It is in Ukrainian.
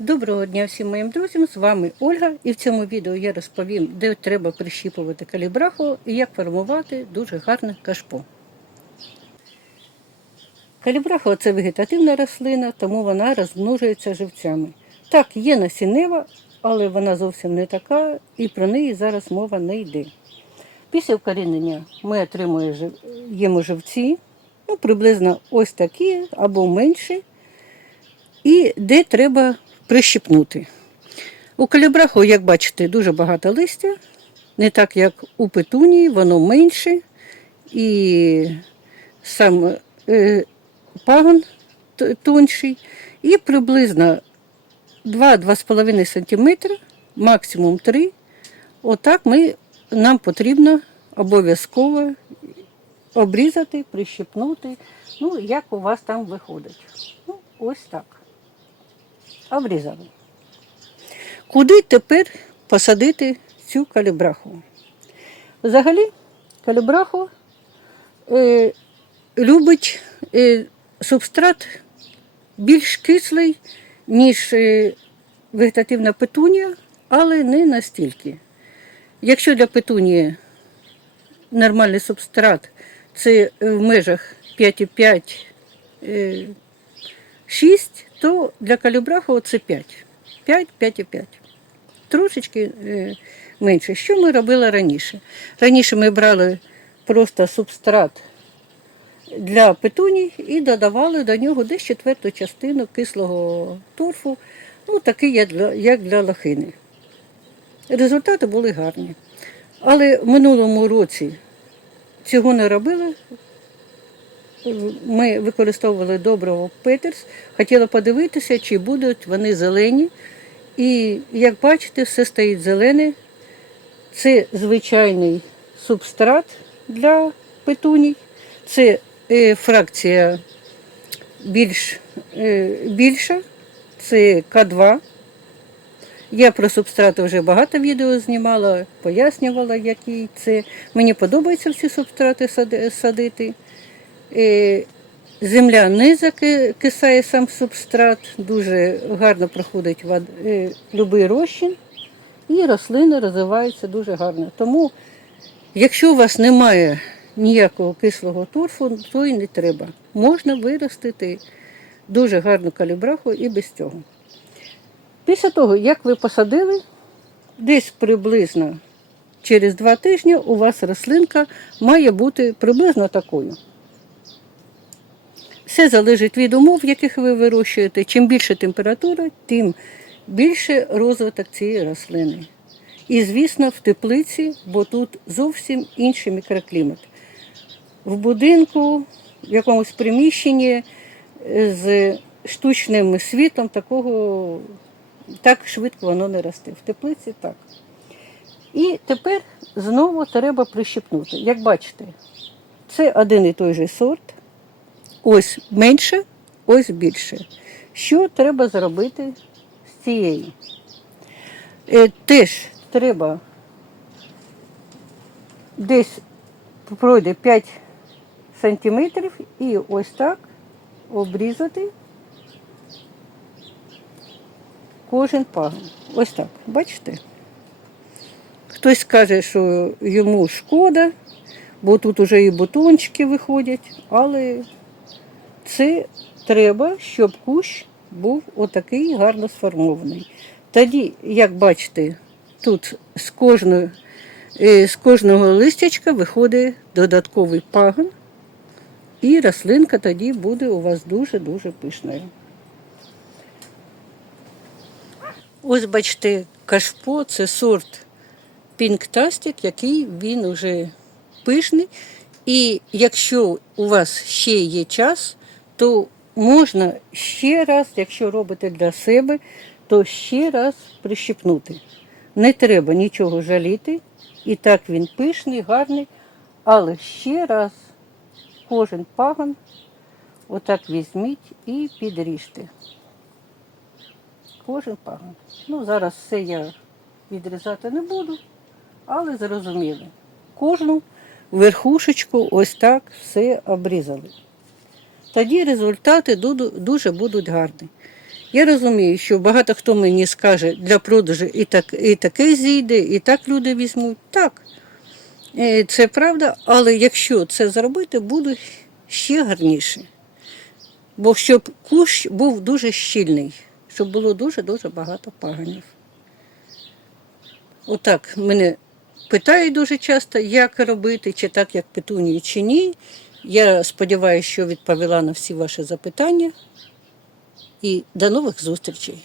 Доброго дня всім моїм друзям! З вами Ольга, і в цьому відео я розповім, де треба прищіпувати калібраху і як формувати дуже гарне кашпо. Калібрахова це вегетативна рослина, тому вона розмножується живцями. Так, є насіннева, але вона зовсім не така, і про неї зараз мова не йде. Після вкорінення ми отримуємо живці, ну, приблизно ось такі або менші, і де треба прищипнути. У калібраху, як бачите, дуже багато листя, не так як у петунії, воно менше, і сам е, пагон тонший, і приблизно 2-2,5 см, максимум 3 Отак ми, нам потрібно обов'язково обрізати, прищипнути, ну, як у вас там виходить. Ну, ось так. Обрізали. Куди тепер посадити цю калібраху? Взагалі, калібраху е, любить е, субстрат більш кислий, ніж е, вегетативна петунія, але не настільки. Якщо для петунії нормальний субстрат це в межах 5,5 е, 6, то для калібраху це 5. 5, 5,5. Трошечки е, менше. Що ми робили раніше? Раніше ми брали просто субстрат для петуній і додавали до нього десь четверту частину кислого торфу, ну такий як для лохини. Результати були гарні. Але в минулому році цього не робили. Ми використовували доброго Петерс. Хотіла подивитися, чи будуть вони зелені. І як бачите, все стоїть зелене. Це звичайний субстрат для петуній. Це е, фракція більш, е, більша, це К2. Я про субстрати вже багато відео знімала, пояснювала, які це. Мені подобається всі субстрати садити. Земля не закисає сам субстрат, дуже гарно проходить вод, е, любий розчин, і рослини розвиваються дуже гарно. Тому, якщо у вас немає ніякого кислого торфу, то і не треба. Можна виростити дуже гарну калібраху і без цього. Після того, як ви посадили, десь приблизно через два тижні у вас рослинка має бути приблизно такою. Все залежить від умов, в яких ви вирощуєте. Чим більше температура, тим більше розвиток цієї рослини. І, звісно, в теплиці, бо тут зовсім інший мікроклімат. В будинку, в якомусь приміщенні е, з штучним світом такого так швидко воно не росте. В теплиці так. І тепер знову треба прищипнути. Як бачите, це один і той же сорт. Ось менше, ось більше. Що треба зробити з цією? Е, теж треба десь пройде 5 сантиметрів і ось так обрізати кожен пагон. Ось так, бачите? Хтось каже, що йому шкода, бо тут уже і бутончики виходять, але це треба, щоб кущ був отакий гарно сформований. Тоді, як бачите, тут з кожної, е, з кожного листячка виходить додатковий пагон, і рослинка тоді буде у вас дуже-дуже пишною. Ось бачите, кашпо це сорт пінктастик, який він уже пишний. І якщо у вас ще є час, то можна ще раз, якщо робите для себе, то ще раз прищипнути. Не треба нічого жаліти. І так він пишний, гарний, але ще раз кожен пагон отак візьміть і підріжте. Кожен пагон. Ну, зараз все я відрізати не буду, але зрозуміли. Кожну верхушечку ось так все обрізали. Тоді результати дуже будуть гарні. Я розумію, що багато хто мені скаже для продажу і, так, і таке зійде, і так люди візьмуть. Так, е, це правда, але якщо це зробити, буде ще гарніше. Бо щоб кущ був дуже щільний, щоб було дуже-дуже багато паганів. Отак мене питають дуже часто, як робити, чи так, як петунії, чи ні. Я сподіваюся, що відповіла на всі ваші запитання. І до нових зустрічей!